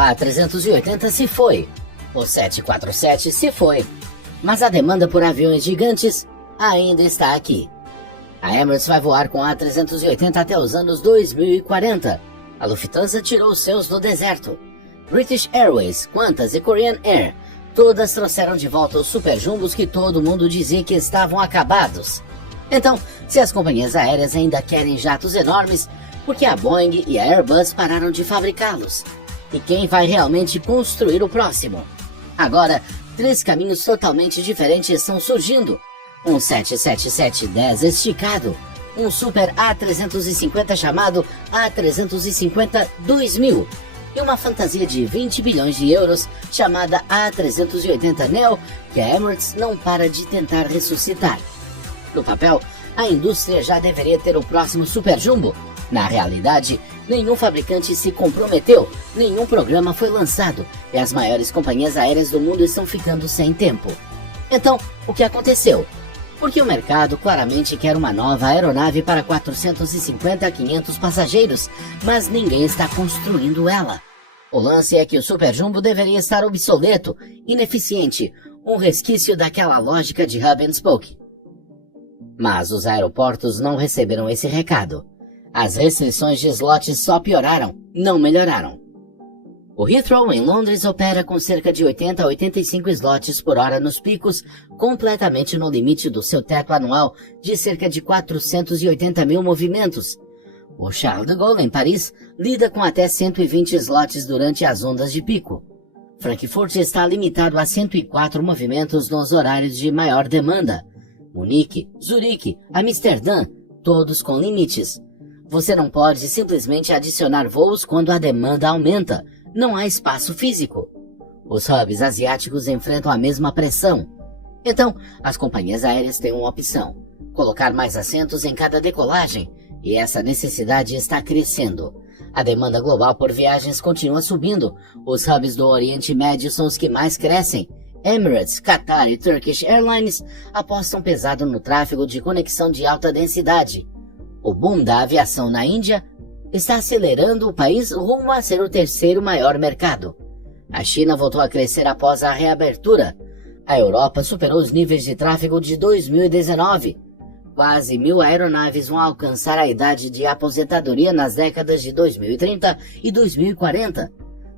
A380 se foi, o 747 se foi, mas a demanda por aviões gigantes ainda está aqui. A Emirates vai voar com a A380 até os anos 2040. A Lufthansa tirou os seus do deserto. British Airways, Qantas e Korean Air, todas trouxeram de volta os superjumbos que todo mundo dizia que estavam acabados. Então, se as companhias aéreas ainda querem jatos enormes, por que a Boeing e a Airbus pararam de fabricá-los? E quem vai realmente construir o próximo? Agora, 3 caminhos totalmente diferentes estão surgindo. Um 777-10 esticado, um Super A350 chamado A350-2000 e uma fantasia de 20 bilhões de euros chamada A380neo que a Emirates não para de tentar ressuscitar. No papel, a indústria já deveria ter o próximo Super Jumbo. Na realidade, nenhum fabricante se comprometeu, nenhum programa foi lançado e as maiores companhias aéreas do mundo estão ficando sem tempo. Então, o que aconteceu? Porque o mercado claramente quer uma nova aeronave para 450 a 500 passageiros, mas ninguém está construindo ela. O lance é que o Super Jumbo deveria estar obsoleto, ineficiente, um resquício daquela lógica de hub and spoke. Mas os aeroportos não receberam esse recado. As restrições de slots só pioraram, não melhoraram. O Heathrow em Londres opera com cerca de 80 a 85 slots por hora nos picos, completamente no limite do seu teto anual de cerca de 480 mil movimentos. O Charles de Gaulle em Paris lida com até 120 slots durante as ondas de pico. Frankfurt está limitado a 104 movimentos nos horários de maior demanda. Munique, Zurique, Amsterdã, todos com limites. Você não pode simplesmente adicionar voos quando a demanda aumenta. Não há espaço físico. Os hubs asiáticos enfrentam a mesma pressão. Então, as companhias aéreas têm uma opção: colocar mais assentos em cada decolagem, e essa necessidade está crescendo. A demanda global por viagens continua subindo. Os hubs do Oriente Médio são os que mais crescem. Emirates, Qatar e Turkish Airlines apostam pesado no tráfego de conexão de alta densidade. O boom da aviação na Índia está acelerando o país rumo a ser o terceiro maior mercado. A China voltou a crescer após a reabertura. A Europa superou os níveis de tráfego de 2019. Quase 1.000 aeronaves vão alcançar a idade de aposentadoria nas décadas de 2030 e 2040.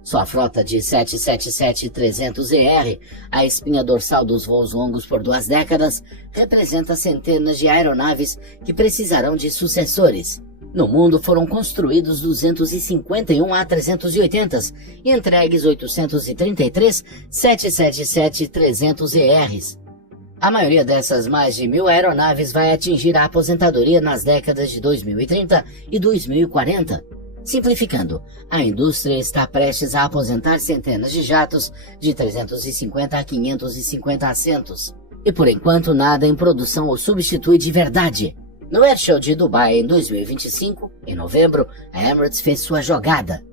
Sua frota de 777-300ER, a espinha dorsal dos voos longos por 2 décadas, representa centenas de aeronaves que precisarão de sucessores. No mundo foram construídos 251 A380s e entregues 833 777-300ERs. A maioria dessas mais de 1.000 aeronaves vai atingir a aposentadoria nas décadas de 2030 e 2040. Simplificando, a indústria está prestes a aposentar centenas de jatos de 350 a 550 assentos. E por enquanto nada em produção o substitui de verdade. No Airshow de Dubai em 2025, em novembro, a Emirates fez sua jogada.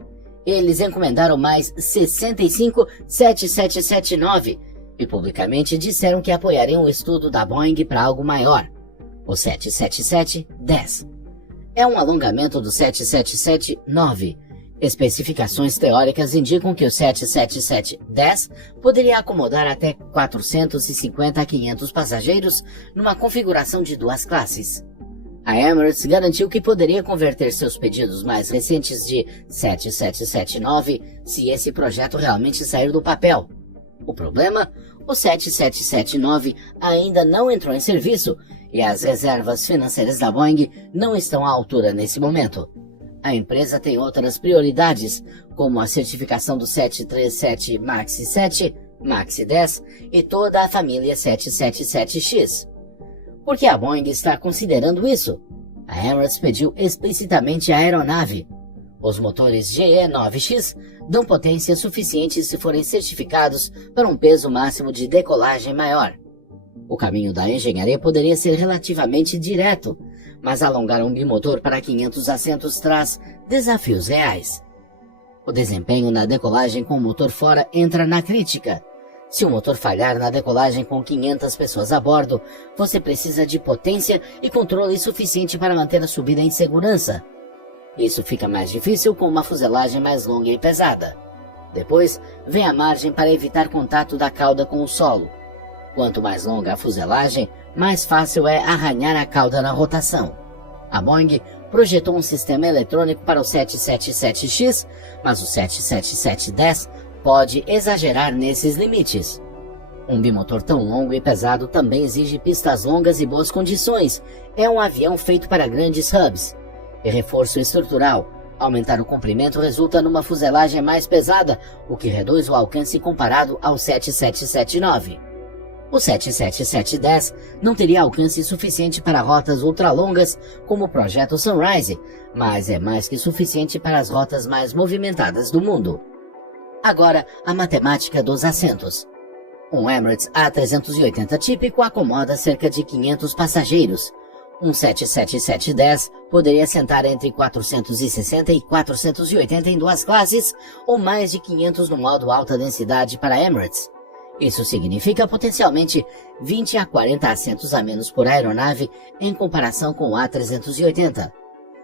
Eles encomendaram mais 65 7779 e publicamente disseram que apoiariam o estudo da Boeing para algo maior, o 777-10. É um alongamento do 777-9. Especificações teóricas indicam que o 777-10 poderia acomodar até 450 a 500 passageiros numa configuração de 2 classes. A Emirates garantiu que poderia converter seus pedidos mais recentes de 777-9 se esse projeto realmente sair do papel. O problema? O 777-9 ainda não entrou em serviço e as reservas financeiras da Boeing não estão à altura nesse momento. A empresa tem outras prioridades, como a certificação do 737 MAX 7, MAX 10 e toda a família 777X. Por que a Boeing está considerando isso? A Emirates pediu explicitamente a aeronave. Os motores GE9X dão potência suficiente se forem certificados para um peso máximo de decolagem maior. O caminho da engenharia poderia ser relativamente direto, mas alongar um bimotor para 500 assentos traz desafios reais. O desempenho na decolagem com o motor fora entra na crítica. Se o motor falhar na decolagem com 500 pessoas a bordo, você precisa de potência e controle suficiente para manter a subida em segurança. Isso fica mais difícil com uma fuselagem mais longa e pesada. Depois, vem a margem para evitar contato da cauda com o solo. Quanto mais longa a fuselagem, mais fácil é arranhar a cauda na rotação. A Boeing projetou um sistema eletrônico para o 777X, mas o 777-10 pode exagerar nesses limites. Um bimotor tão longo e pesado também exige pistas longas e boas condições. É um avião feito para grandes hubs. E reforço estrutural. Aumentar o comprimento resulta numa fuselagem mais pesada, o que reduz o alcance comparado ao 7779. O 777-10 não teria alcance suficiente para rotas ultralongas como o Projeto Sunrise, mas é mais que suficiente para as rotas mais movimentadas do mundo. Agora, a matemática dos assentos. Um Emirates A380 típico acomoda cerca de 500 passageiros. Um 777-10 poderia sentar entre 460 e 480 em duas classes, ou mais de 500 no modo alta densidade para Emirates. Isso significa potencialmente 20 a 40 assentos a menos por aeronave em comparação com o A380.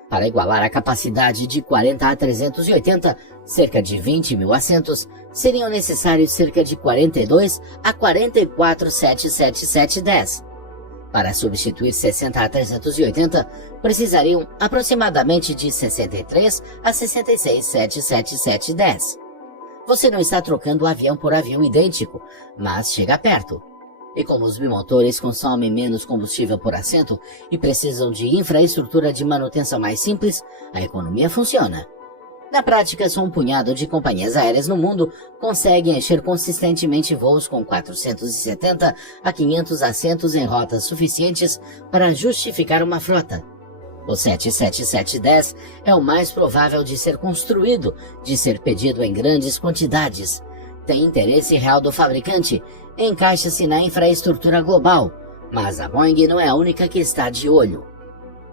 Para igualar a capacidade de 40 A380, cerca de 20 mil assentos, seriam necessários cerca de 42 a 44 777-10. Para substituir 60 A380, precisariam aproximadamente de 63 a 66 777-10. Você não está trocando avião por avião idêntico, mas chega perto. E como os bimotores consomem menos combustível por assento e precisam de infraestrutura de manutenção mais simples, a economia funciona. Na prática, só um punhado de companhias aéreas no mundo conseguem encher consistentemente voos com 470 a 500 assentos em rotas suficientes para justificar uma frota. O 777-10 é o mais provável de ser construído, de ser pedido em grandes quantidades. Tem interesse real do fabricante, encaixa-se na infraestrutura global, mas a Boeing não é a única que está de olho.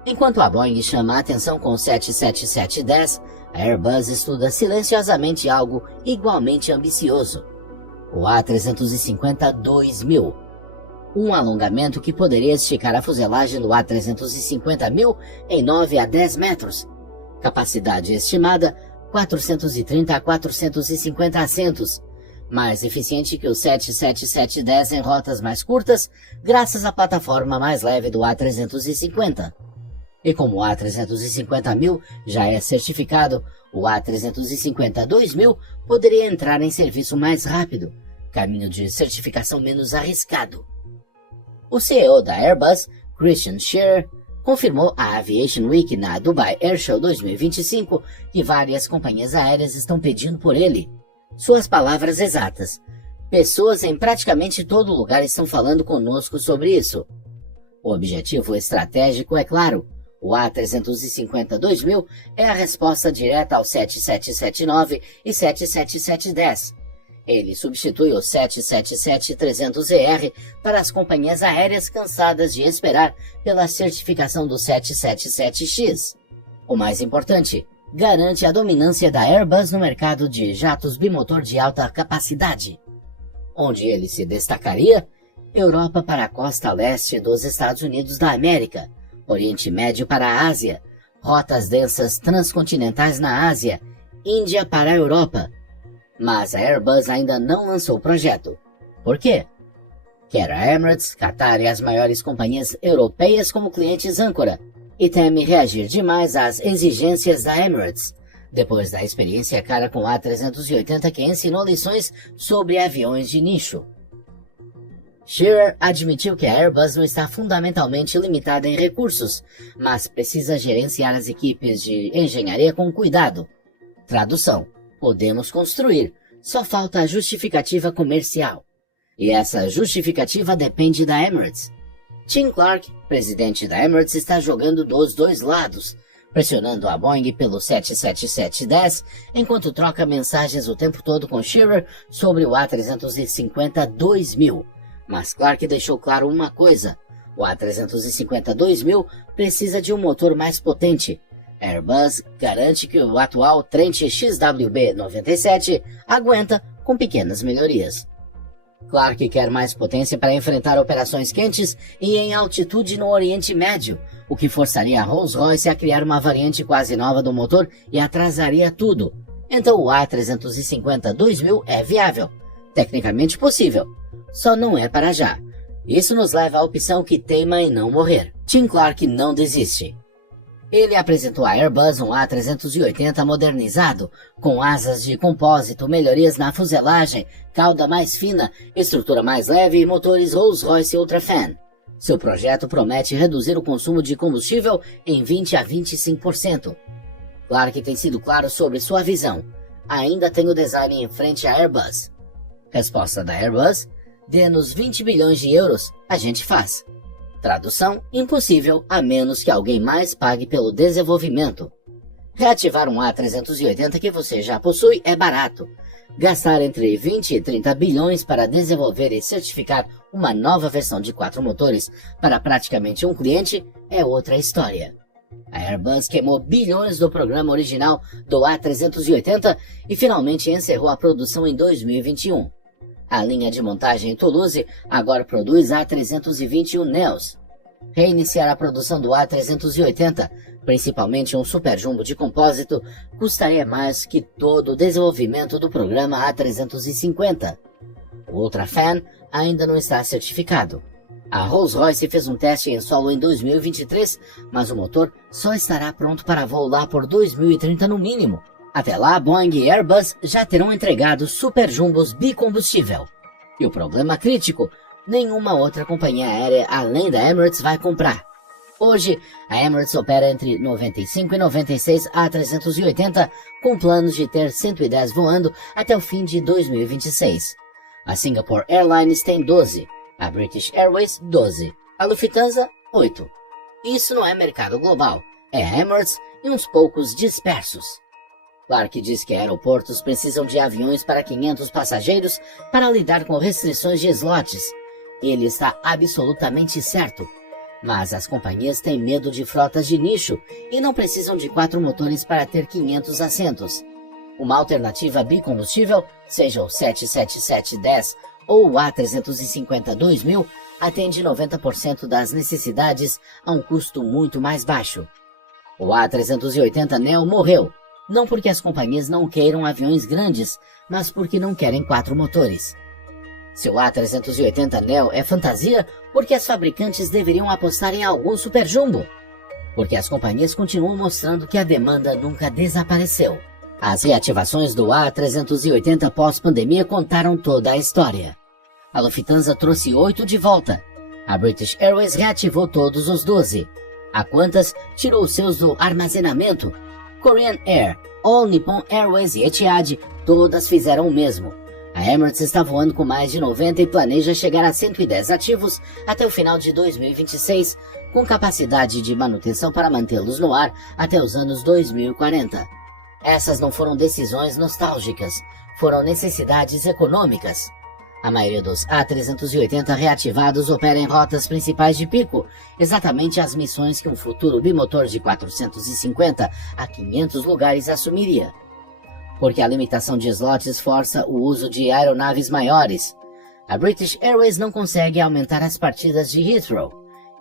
Enquanto a Boeing chama a atenção com o 777-10, a Airbus estuda silenciosamente algo igualmente ambicioso: o A350-2000. Um alongamento que poderia esticar a fuselagem do A350.000 em 9 a 10 metros. Capacidade estimada 430 a 450 assentos. Mais eficiente que o 777-10 em rotas mais curtas, graças à plataforma mais leve do A350. E como o A350.000 já é certificado, o A350-2000 poderia entrar em serviço mais rápido, caminho de certificação menos arriscado. O CEO da Airbus, Christian Scherer, confirmou à Aviation Week na Dubai Airshow 2025 que várias companhias aéreas estão pedindo por ele. Suas palavras exatas: pessoas em praticamente todo lugar estão falando conosco sobre isso. O objetivo estratégico é claro: o A350-2000 é a resposta direta ao 7779 e 777-10. Ele substitui o 777-300ER para as companhias aéreas cansadas de esperar pela certificação do 777X. O mais importante, garante a dominância da Airbus no mercado de jatos bimotor de alta capacidade. Onde ele se destacaria? Europa para a costa leste dos Estados Unidos da América, Oriente Médio para a Ásia, rotas densas transcontinentais na Ásia, Índia para a Europa. Mas a Airbus ainda não lançou o projeto. Por quê? Quer a Emirates, Qatar e as maiores companhias europeias como clientes âncora, e teme reagir demais às exigências da Emirates, depois da experiência cara com o A380 que ensinou lições sobre aviões de nicho. Scherer admitiu que a Airbus não está fundamentalmente limitada em recursos, mas precisa gerenciar as equipes de engenharia com cuidado. Tradução: podemos construir, só falta a justificativa comercial. E essa justificativa depende da Emirates. Tim Clark, presidente da Emirates, está jogando dos dois lados, pressionando a Boeing pelo 777-10, enquanto troca mensagens o tempo todo com Scherer sobre o A350-2000. Mas Clark deixou claro uma coisa: o A350-2000 precisa de um motor mais potente. Airbus garante que o atual Trent XWB-97 aguenta com pequenas melhorias. Clark quer mais potência para enfrentar operações quentes e em altitude no Oriente Médio, o que forçaria a Rolls-Royce a criar uma variante quase nova do motor e atrasaria tudo. Então o A350-2000 é viável, tecnicamente possível, só não é para já. Isso nos leva à opção que teima em não morrer. Tim Clark não desiste. Ele apresentou à Airbus um A380 modernizado, com asas de compósito, melhorias na fuselagem, cauda mais fina, estrutura mais leve e motores Rolls-Royce UltraFan. Seu projeto promete reduzir o consumo de combustível em 20 a 25%. Clark tem sido claro sobre sua visão. Ainda tem o design em frente à Airbus. Resposta da Airbus: dê-nos 20 bilhões de euros, a gente faz. Tradução: impossível a menos que alguém mais pague pelo desenvolvimento. Reativar um A380 que você já possui é barato. Gastar entre 20 e 30 bilhões para desenvolver e certificar uma nova versão de 4 motores para praticamente um cliente é outra história. A Airbus queimou bilhões do programa original do A380 e finalmente encerrou a produção em 2021. A linha de montagem em Toulouse agora produz A321neos. Reiniciar a produção do A380, principalmente um super jumbo de compósito, custaria mais que todo o desenvolvimento do programa A350. O UltraFan ainda não está certificado. A Rolls-Royce fez um teste em solo em 2023, mas o motor só estará pronto para voo lá por 2030 no mínimo. Até lá, Boeing e Airbus já terão entregado super jumbos bicombustível. E o problema crítico: nenhuma outra companhia aérea além da Emirates vai comprar. Hoje, a Emirates opera entre 95 e 96 A380, com planos de ter 110 voando até o fim de 2026. A Singapore Airlines tem 12, a British Airways 12, a Lufthansa 8. Isso não é mercado global, é a Emirates e uns poucos dispersos. Clark diz que aeroportos precisam de aviões para 500 passageiros para lidar com restrições de slots. Ele está absolutamente certo. Mas as companhias têm medo de frotas de nicho e não precisam de 4 motores para ter 500 assentos. Uma alternativa bicombustível, seja o 777-10 ou o A350-2000, atende 90% das necessidades a um custo muito mais baixo. O A380neo morreu. Não porque as companhias não queiram aviões grandes, mas porque não querem 4 motores. Se o A380neo é fantasia, porque as fabricantes deveriam apostar em algum super jumbo? Porque as companhias continuam mostrando que a demanda nunca desapareceu. As reativações do A380 pós-pandemia contaram toda a história. A Lufthansa trouxe 8 de volta. A British Airways reativou todos os 12. A Qantas tirou os seus do armazenamento. Korean Air, All Nippon Airways e Etihad, todas fizeram o mesmo. A Emirates está voando com mais de 90 e planeja chegar a 110 ativos até o final de 2026, com capacidade de manutenção para mantê-los no ar até os anos 2040. Essas não foram decisões nostálgicas, foram necessidades econômicas. A maioria dos A380 reativados opera em rotas principais de pico, exatamente as missões que um futuro bimotor de 450 a 500 lugares assumiria. Porque a limitação de slots força o uso de aeronaves maiores. A British Airways não consegue aumentar as partidas de Heathrow.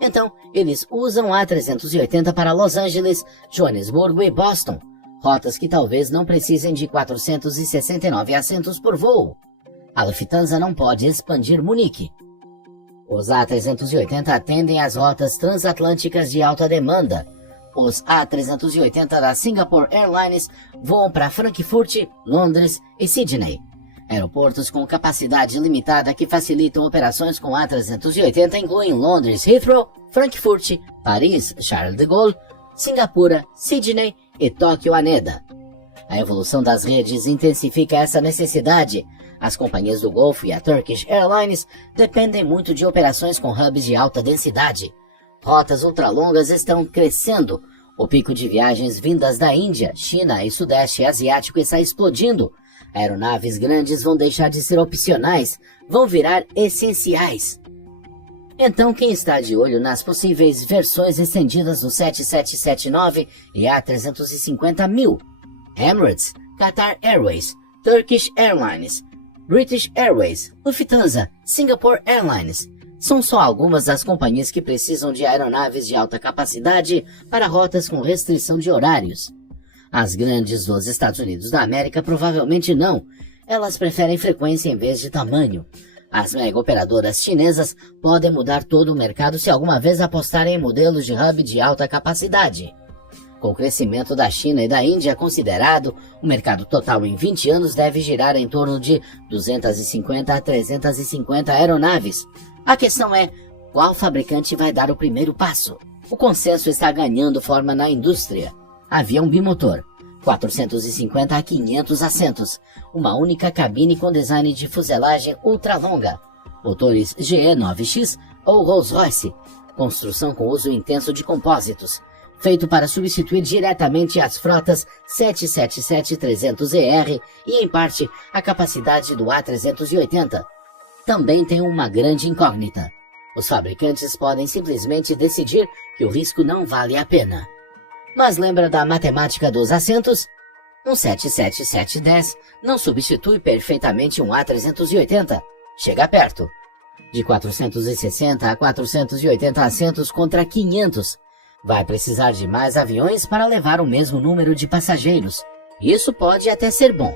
Então, eles usam A380 para Los Angeles, Joanesburgo e Boston, rotas que talvez não precisem de 469 assentos por voo. A Lufthansa não pode expandir Munique. Os A380 atendem às rotas transatlânticas de alta demanda. Os A380 da Singapore Airlines voam para Frankfurt, Londres e Sydney. Aeroportos com capacidade limitada que facilitam operações com A380 incluem Londres Heathrow, Frankfurt, Paris Charles de Gaulle, Singapura, Sydney e Tóquio Haneda. A evolução das redes intensifica essa necessidade. As companhias do Golfo e a Turkish Airlines dependem muito de operações com hubs de alta densidade. Rotas ultralongas estão crescendo. O pico de viagens vindas da Índia, China e Sudeste Asiático está explodindo. Aeronaves grandes vão deixar de ser opcionais, vão virar essenciais. Então, quem está de olho nas possíveis versões estendidas do 7779 e A350.000? Emirates, Qatar Airways, Turkish Airlines, British Airways, Lufthansa, Singapore Airlines. São só algumas das companhias que precisam de aeronaves de alta capacidade para rotas com restrição de horários. As grandes dos Estados Unidos da América provavelmente não. Elas preferem frequência em vez de tamanho. As mega operadoras chinesas podem mudar todo o mercado se alguma vez apostarem em modelos de hub de alta capacidade. Com o crescimento da China e da Índia considerado, o mercado total em 20 anos deve girar em torno de 250 a 350 aeronaves. A questão é, qual fabricante vai dar o primeiro passo? O consenso está ganhando forma na indústria. Avião bimotor, 450 a 500 assentos, uma única cabine com design de fuselagem ultralonga, motores GE9X ou Rolls-Royce, construção com uso intenso de compósitos, feito para substituir diretamente as frotas 777-300ER e, em parte, a capacidade do A380. Também tem uma grande incógnita. Os fabricantes podem simplesmente decidir que o risco não vale a pena. Mas lembra da matemática dos assentos? Um 777-10 não substitui perfeitamente um A380. Chega perto. De 460 a 480 assentos contra 500. Vai precisar de mais aviões para levar o mesmo número de passageiros. Isso pode até ser bom,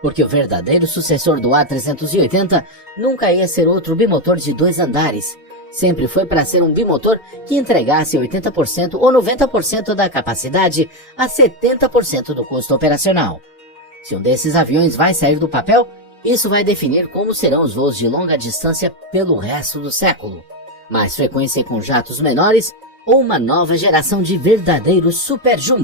porque o verdadeiro sucessor do A380 nunca ia ser outro bimotor de 2 andares. Sempre foi para ser um bimotor que entregasse 80% ou 90% da capacidade a 70% do custo operacional. Se um desses aviões vai sair do papel, isso vai definir como serão os voos de longa distância pelo resto do século. Mais frequência com jatos menores ou uma nova geração de verdadeiros super jumbo.